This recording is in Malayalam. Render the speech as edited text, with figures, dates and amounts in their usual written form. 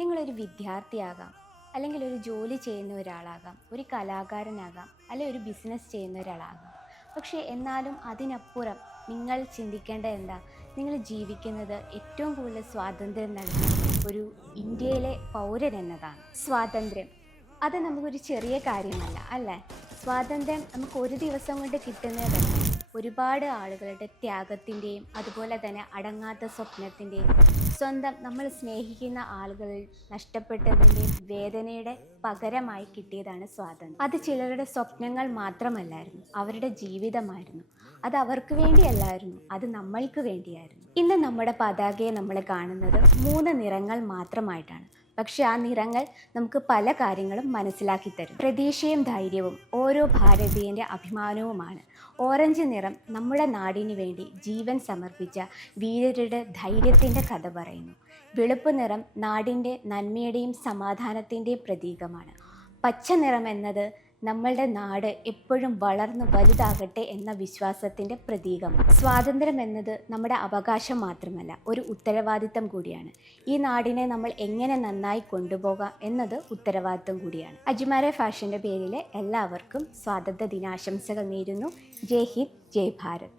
നിങ്ങളൊരു വിദ്യാർത്ഥിയാകാം, അല്ലെങ്കിൽ ഒരു ജോലി ചെയ്യുന്ന ഒരാളാകാം, ഒരു കലാകാരനാകാം, അല്ലെങ്കിൽ ഒരു ബിസിനസ് ചെയ്യുന്ന ഒരാളാകാം. പക്ഷേ എന്നാലും അതിനപ്പുറം നിങ്ങൾ ചിന്തിക്കേണ്ട എന്താ, നിങ്ങൾ ജീവിക്കുന്നത് ഏറ്റവും കൂടുതൽ സ്വാതന്ത്ര്യം നൽകുന്ന ഒരു ഇന്ത്യയിലെ പൗരൻ എന്നതാണ്. സ്വാതന്ത്ര്യം അത് നമുക്കൊരു ചെറിയ കാര്യമല്ല അല്ലേ. സ്വാതന്ത്ര്യം നമുക്ക് ഒരു ദിവസം കൊണ്ട് കിട്ടുന്നതല്ല, ഒരുപാട് ആളുകളുടെ ത്യാഗത്തിൻ്റെയും അതുപോലെ തന്നെ അടങ്ങാത്ത സ്വപ്നത്തിൻ്റെയും സ്വന്തം നമ്മൾ സ്നേഹിക്കുന്ന ആളുകളിൽ നഷ്ടപ്പെട്ടതിൻ്റെയും വേദനയുടെ പകരമായി കിട്ടിയതാണ് സ്വാതന്ത്ര്യം. അത് ചിലരുടെ സ്വപ്നങ്ങൾ മാത്രമല്ലായിരുന്നു, അവരുടെ ജീവിതമായിരുന്നു. അത് അവർക്ക് വേണ്ടിയല്ലായിരുന്നു, അത് നമ്മൾക്ക് വേണ്ടിയായിരുന്നു. ഇന്ന് നമ്മുടെ പതാകയെ നമ്മൾ കാണുന്നത് 3 നിറങ്ങൾ മാത്രമായിട്ടാണ്. പക്ഷെ ആ നിറങ്ങൾ നമുക്ക് പല കാര്യങ്ങളും മനസ്സിലാക്കി തരും. പ്രതീക്ഷയും ധൈര്യവും ഓരോ ഭാരതീയൻ്റെ അഭിമാനവുമാണ്. ഓറഞ്ച് നിറം നമ്മുടെ നാടിനു വേണ്ടി ജീവൻ സമർപ്പിച്ച വീരരുടെ ധൈര്യത്തിൻ്റെ കഥ പറയുന്നു. വെളുപ്പ് നിറം നാടിൻ്റെ നന്മയുടെയും സമാധാനത്തിൻ്റെയും പ്രതീകമാണ്. പച്ച നിറം എന്നത് നമ്മളുടെ നാട് എപ്പോഴും വളർന്നു വലുതാകട്ടെ എന്ന വിശ്വാസത്തിൻ്റെ പ്രതീകമാണ്. സ്വാതന്ത്ര്യം എന്നത് നമ്മുടെ അവകാശം മാത്രമല്ല, ഒരു ഉത്തരവാദിത്തം കൂടിയാണ്. ഈ നാടിനെ നമ്മൾ എങ്ങനെ നന്നായി കൊണ്ടുപോകാം എന്നത് ഉത്തരവാദിത്തം കൂടിയാണ്. അജ്മാരെ ഫാഷൻ്റെ പേരിൽ എല്ലാവർക്കും സ്വാതന്ത്ര്യ ദിനാശംസകൾ നേരുന്നു. ജയ് ഹിന്ദ്, ജയ് ഭാരത്.